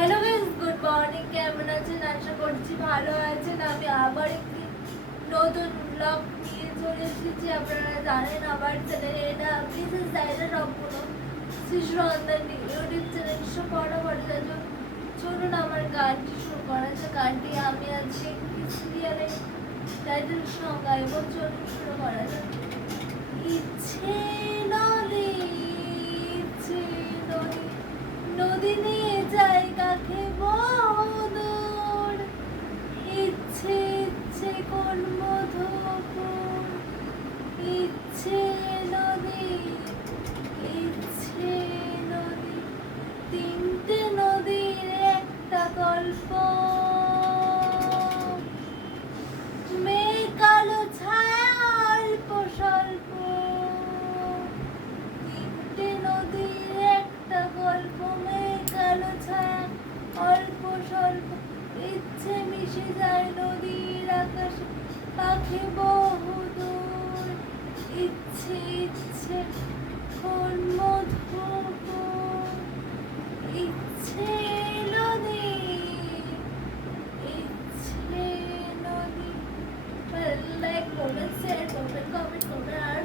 Hello guys good morning কেমন আছেন? আশা করছি ভালো আছেন। আমি আবার একটি নতুন ব্লগ নিয়ে চলে এসেছি। আপনারা জানেন আমার চ্যানেলে এটা প্লিজ জায়গা সম্পূর্ণ শিশু রন্ধন ইউটিউব চ্যানেল সব বড় বড় যাচ্ছ চলুন আমার গানটি শুরু করা যাক। গানটি আমি আজকে একটি সিরিয়ালে টাইটেল সং গাইব। চলুন শুরু করা যাক। ইচ্ছে নদী ইচ্ছে নদী নদী ইচ্ছে ইচ্ছে নদী ইচ্ছে নদী, তিনটে নদীর একটা গল্প। মেয়ে কালো ছায়া, অল্প স্বল্প, তিনটে নদীর একটা গল্প। মেয়ে কালো ছায়া, অল্প স্বল্প। ইচ্ছে মিশে যায় নদীর আকাশে, পাখি বহু দূর, ইচ্ছে ইচ্ছে কোন ইচ্ছে নদী নদী। কমেন্ট আর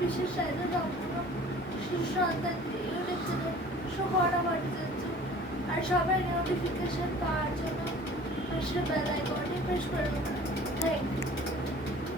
বিশেষ আর সবাই নোটিফিকেশন পাওয়ার জন্য পাশে বেল আইকনটি প্রেস করে